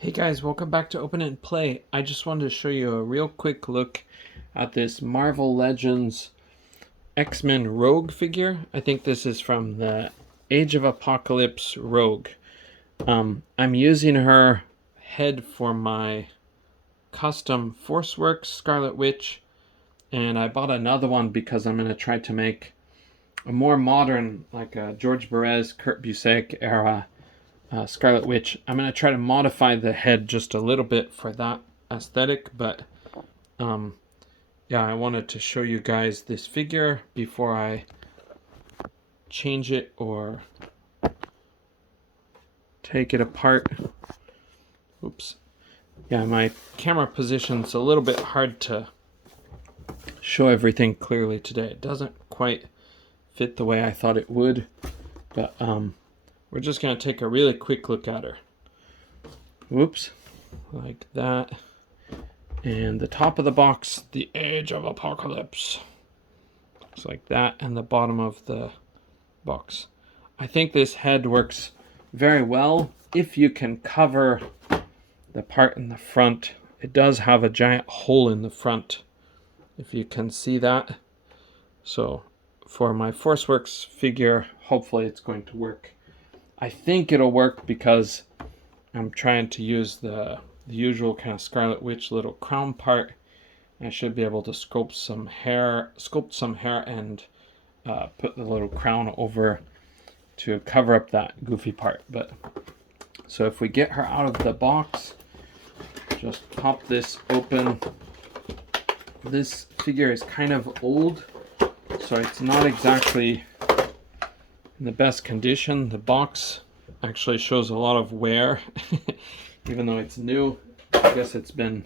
Hey guys, welcome back to Open and Play. I just wanted to show you a real quick look at this Marvel Legends X-Men Rogue figure. I think this is from the Age of Apocalypse Rogue. I'm using her head for my custom Forceworks Scarlet Witch, and I bought another one because I'm going to try to make a more modern, like a George Perez, Kurt Busiek era Scarlet Witch. I'm going to try to modify the head just a little bit for that aesthetic, but yeah, I wanted to show you guys this figure before I change it or take it apart. Oops. Yeah, my camera position's a little bit hard to show everything clearly today. It doesn't quite fit the way I thought it would, but we're just going to take a really quick look at her. Whoops. Like that. And the top of the box, the Age of Apocalypse. Looks like that, and the bottom of the box. I think this head works very well if you can cover the part in the front. It does have a giant hole in the front, if you can see that. So for my Forceworks figure, hopefully it's going to work. I think it'll work because I'm trying to use the usual kind of Scarlet Witch little crown part. I should be able to sculpt some hair and put the little crown over to cover up that goofy part. But so if we get her out of the box, just pop this open. This figure is kind of old, so it's not exactly in the best condition. The box actually shows a lot of wear, even though it's new. I guess it's been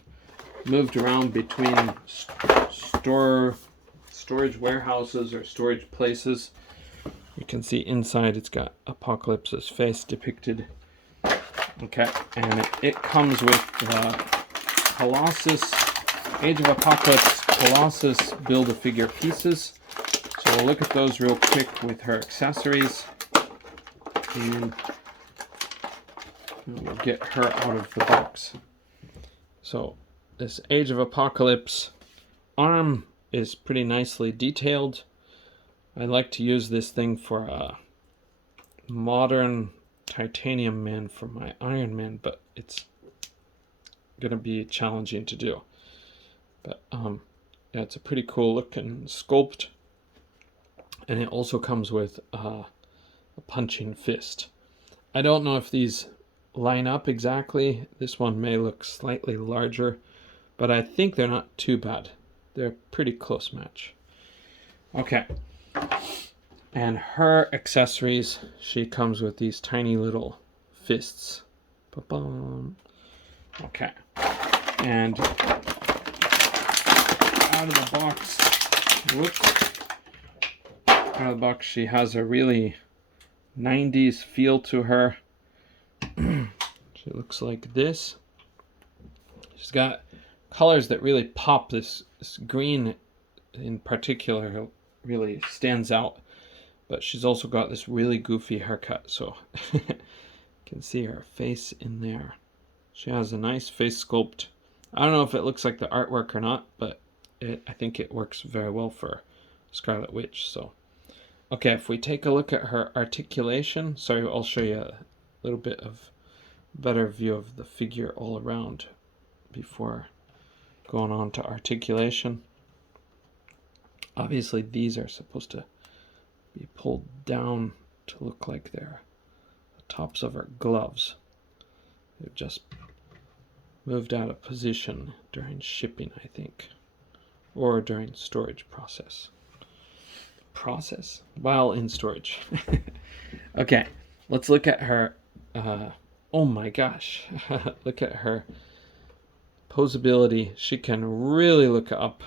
moved around between storage warehouses or storage places. You can see inside it's got Apocalypse's face depicted. Okay, and it comes with the Colossus, Age of Apocalypse Colossus Build-A-Figure pieces. So we'll look at those real quick with her accessories. And we'll get her out of the box. So this Age of Apocalypse arm is pretty nicely detailed. I like to use this thing for a modern titanium man for my Iron Man, but it's gonna be challenging to do. But yeah, it's a pretty cool looking sculpt, and it also comes with a punching fist. I don't know if these line up exactly. This one may look slightly larger, but I think they're not too bad. They're a pretty close match. Okay. And her accessories, she comes with these tiny little fists. Ba-bum. Okay. And out of the box, out of the box, she has a really 90s feel to her. She looks like this. She's got colors that really pop. This green in particular really stands out. But she's also got this really goofy haircut, so you can see her face in there. She has a nice face sculpt. I don't know if it looks like the artwork or not, but I think it works very well for Scarlet Witch. So, okay, if we take a look at her articulation, sorry, I'll show you a little bit of better view of the figure all around before going on to articulation. Obviously, these are supposed to be pulled down to look like they're the tops of her gloves. They've just moved out of position during shipping, I think, or during storage process while in storage. Okay, let's look at her. Oh my gosh, look at her posability. She can really look up.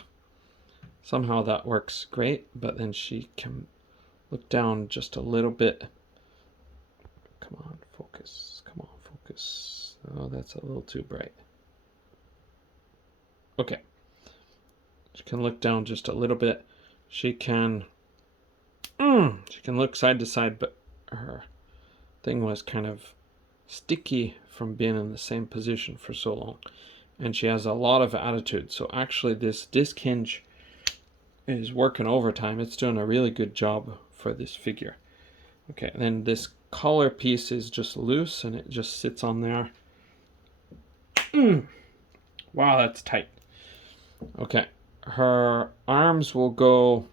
Somehow that works great, but then she can look down just a little bit. Come on, focus. Come on, focus. Oh, that's a little too bright. Okay. She can look down just a little bit. She can look side to side, but her thing was kind of sticky from being in the same position for so long. And she has a lot of attitude. So actually this disc hinge is working overtime. It's doing a really good job for this figure. Okay, and then this collar piece is just loose and it just sits on there. Wow, that's tight. Okay, her arms will go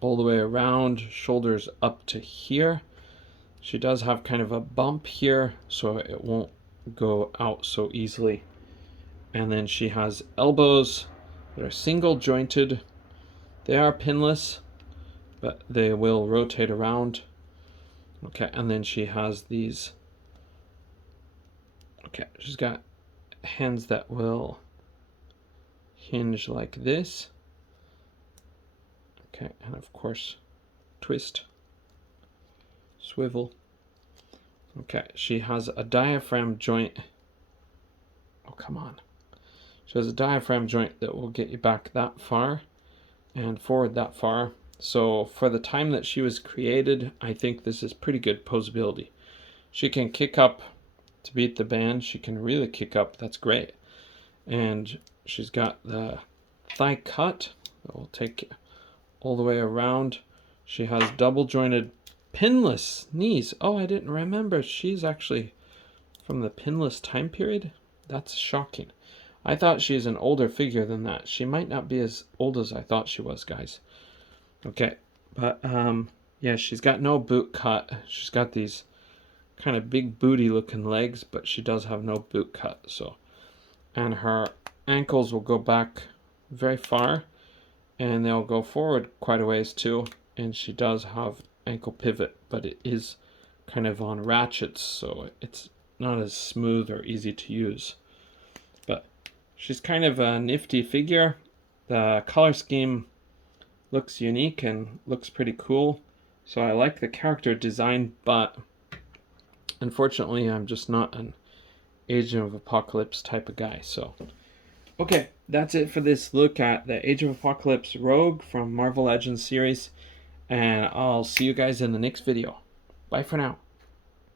all the way around, shoulders up to here. She does have kind of a bump here, so it won't go out so easily. And then she has elbows that are single jointed. They are pinless, but they will rotate around. Okay, and then she has these. Okay, she's got hands that will hinge like this. Okay, and of course, twist, swivel. Okay, she has a diaphragm joint. Oh, come on. She has a diaphragm joint that will get you back that far and forward that far. So for the time that she was created, I think this is pretty good posability. She can kick up to beat the band. She can really kick up. That's great. And she's got the thigh cut that will take all the way around. She has double jointed pinless knees. Oh, I didn't remember. She's actually from the pinless time period. That's shocking. I thought she's an older figure than that. She might not be as old as I thought she was, guys. Okay, but yeah, she's got no boot cut. She's got these kind of big booty looking legs, but she does have no boot cut. So, and her ankles will go back very far, and they'll go forward quite a ways too. And she does have ankle pivot, but it is kind of on ratchets, so it's not as smooth or easy to use. But she's kind of a nifty figure. The color scheme looks unique and looks pretty cool, so I like the character design, but unfortunately I'm just not an Age of Apocalypse type of guy. So okay, that's it for this look at the Age of Apocalypse Rogue from Marvel Legends series, and I'll see you guys in the next video. Bye for now.